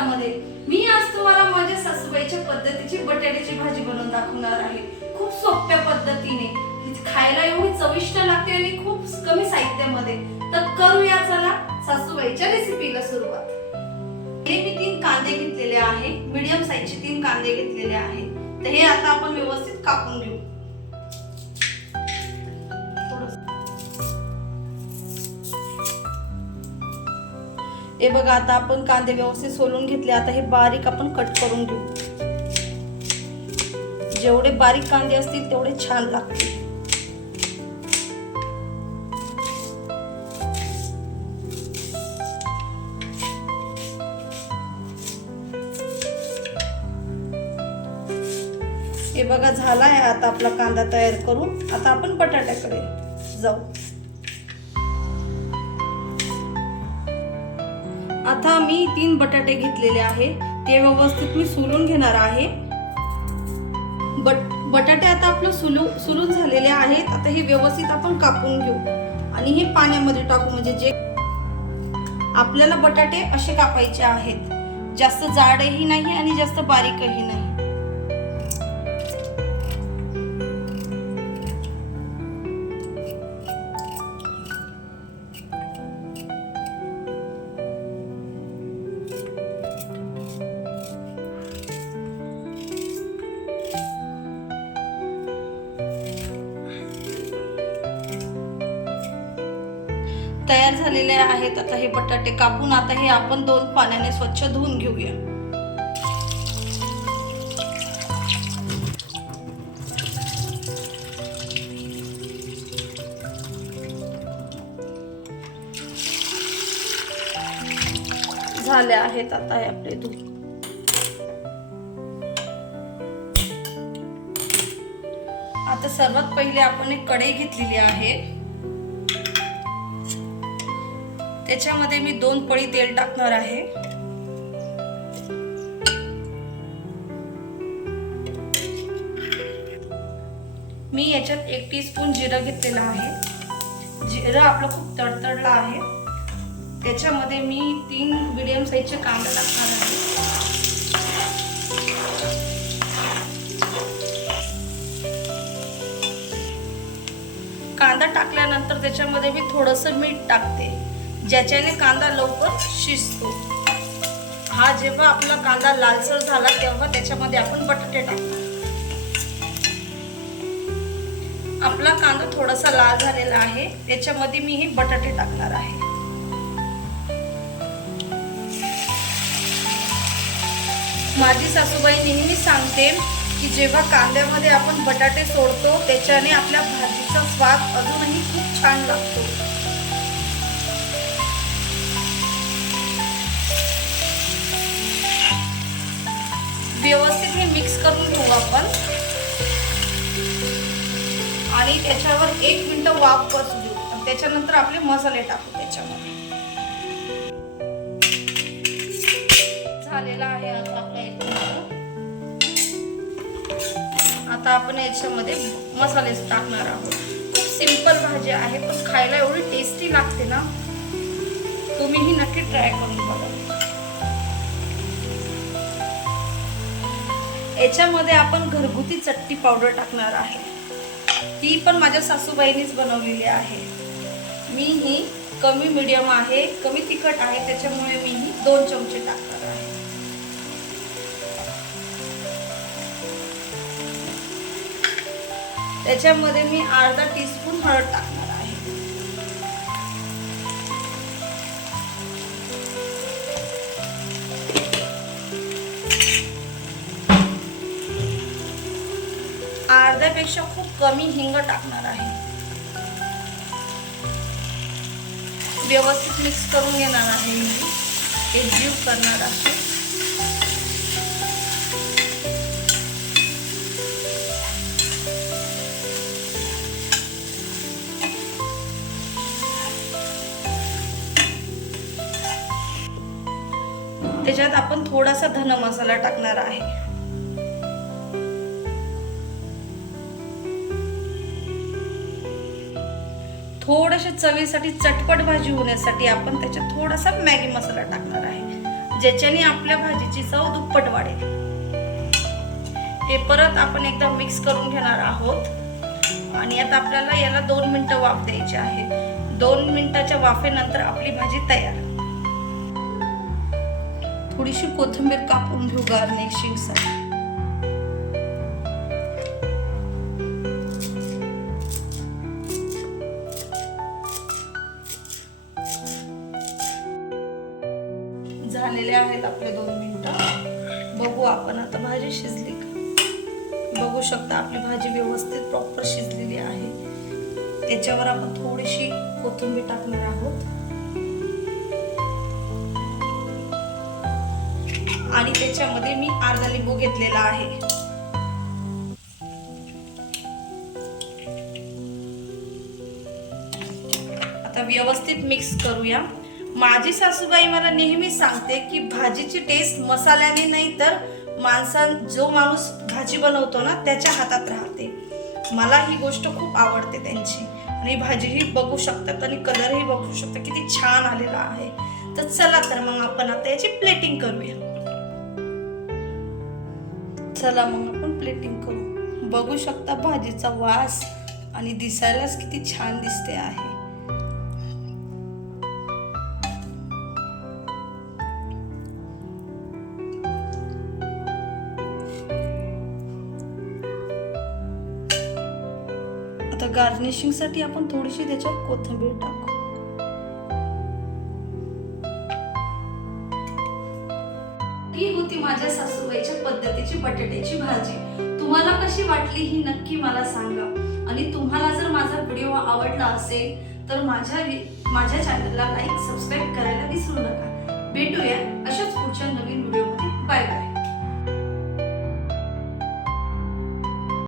महाराष्ट्रामध्ये मी आज तुम्हाला माझ्या सासूबाईच्या पद्धतीची बटाट्याची भाजी बनवून दाखवणार आहे. खूप सोप्या पद्धतीने. खायला एवढी चविष्ट लागते आणि खूप कमी साहित्यामध्ये. तर करूया चला सासूबाईच्या रेसिपीला सुरुवात. हे मी तीन कांदे घेतलेले आहे. मीडियम साईजचे तीन कांदे घेतलेले आहे. तर हे आता आपण व्यवस्थित कापून घेऊ. हे बघा आता आपण कांदे व्यवस्थित सोलून घेतले. आता हे बारीक आपण कट करून घेऊ. जेवढे बारीक कांदे असतील तेवढे छान लागतील. हे बघा झाला आहे आता आपला कांदा तयार करून. आता आपण बटाट्याकडे जाऊ. आता मी तीन बटाटे घेतलेले आहे. ते व्यवस्थित मी सुलून घेणार आहे. बट बटाटे आता आपलं सुलू सुलून झालेले आहेत. आता हे व्यवस्थित आपण कापून घेऊ. आणि हे पाण्यामध्ये टाकू. म्हणजे जे आपल्याला बटाटे असे कापायचे आहेत. जास्त जाडही नाही आणि जास्त बारीकही नाही. तयार झालेले आहेत. आता हे बटाटे कापून आता हे आपण दोन पाण्याने स्वच्छ धुवून घेऊया. झाले आहेत आता हे आपले धुवून आता सर्वात पहिले आपण एक कढई घेतलेली आहे. त्याच्यामध्ये मी दोन पळी तेल टाकणार आहे. मी याच्यात एक टी स्पून जिरं घेतलेलं आहे. जिरं आपलं खूप तडतडलं आहे. त्याच्यामध्ये मी तीन मिडियम साईजचे कांदा टाकणार आहे. कांदा टाकल्यानंतर त्याच्यामध्ये मी थोडंसं मीठ टाकते. ज्याच्याने कांदा लवकर शिजतो. हा जेव्हा आपला कांदा लालसर झाला तेव्हा त्याच्यामध्ये आपण बटाटे टाकतो आपला कांदा थोडासा लाल झालेला आहे त्याच्यामध्ये मी हे बटाटे टाकणार आहे. माझी सासूबाई नेहमी सांगते की जेव्हा कांद्यामध्ये आपण बटाटे सोडतो त्याच्याने आपल्या भाजीचा स्वाद अजूनही खूप छान लागतो. घेऊ आपण. आणि त्याच्यावर एक मिनटं वाफ बसू देऊ. आणि त्याच्यानंतर आपले मसाले टाकू त्याच्यामध्ये. झालेला आहे आता आपला एक आता आपण याच्यामध्ये मसाले टाकणार आहोत. खूप सिंपल भाजी आहे पण खायला एवढी टेस्टी लागते ना. तुम्हीही नक्की ट्राय करून बघा. याच्यामध्ये आपण घरगुती चट्टी पावडर टाकणार आहे. ती पण माझ्या सासूबाईनीच बनवलेली आहे. मी ही कमी मिडियम आहे कमी तिखट आहे त्याच्यामुळे मी ही दोन चमचे टाकणार आहे. त्याच्यामध्ये मी अर्धा टीस्पून हळद टाकणार पेक्षा खूप कमी हिंग टाकणार आहे. व्यवस्थित मिक्स करून घेणार आहे मी. एकजीव करणार आहे. त्याच्यात आपण थोडासा धन मसाला टाकणार आहे. थोडेसे चवीसाठी चटपट भाजी होण्यासाठी आपण त्याच्यात थोडासा मॅगी मसाला टाकणार आहे ज्याच्याने आपल्या भाजीची चव दुप्पट वाढेल. हे परत आपण एकदा मिक्स करून घेणार आहोत. आणि आता आपल्याला याला दोन मिनिटं वाफ द्यायची आहे. दोन मिनिटाच्या वाफेनंतर आपली भाजी तयार. थोडीशी कोथिंबीर कापून घेऊ गार्निशिंगसाठी आपले दोन मिनिटं. बघू आपण आता भाजी शिजली का? बघू शकता आपली भाजी व्यवस्थित प्रॉपर शिजलेली आहे. त्याच्यावर आपण थोडीशी कोथिंबीर टाकणार आहोत. आणि त्याच्यामध्ये मी अर्धा लिंबू घेतलेला आहे. आता व्यवस्थित मिक्स करूया. माझी सासूबाई मला नेहमी सांगते की भाजीची टेस्ट मसाल्याने नाही तर माणसा जो माणूस भाजी बनवतो ना त्याच्या हातात राहते. मला ही गोष्ट खूप आवडते त्यांची. आणि भाजीही बघू शकतात आणि कलरही बघू शकता किती छान आलेला आहे. तर चला तर मग आपण आता याची प्लेटिंग करूया. चला मग आपण प्लेटिंग करू. बघू शकता भाजीचा वास आणि दिसायलाच किती छान दिसते आहे. आता गार्निशिंगसाठी आपण थोडीशी त्याच्यात कोथिंबीर टाकू. ही होती माझ्या सासूबाईच्या पद्धतीची बटाट्याची भाजी. तुम्हाला कशी वाटली ही नक्की मला सांगा. आणि तुम्हाला जर माझा व्हिडिओ आवडला असेल तर माझ्या माझ्या चॅनलला लाईक सबस्क्राईब करायला विसरू नका. भेटूया अशाच पुढच्या नवीन व्हिडिओ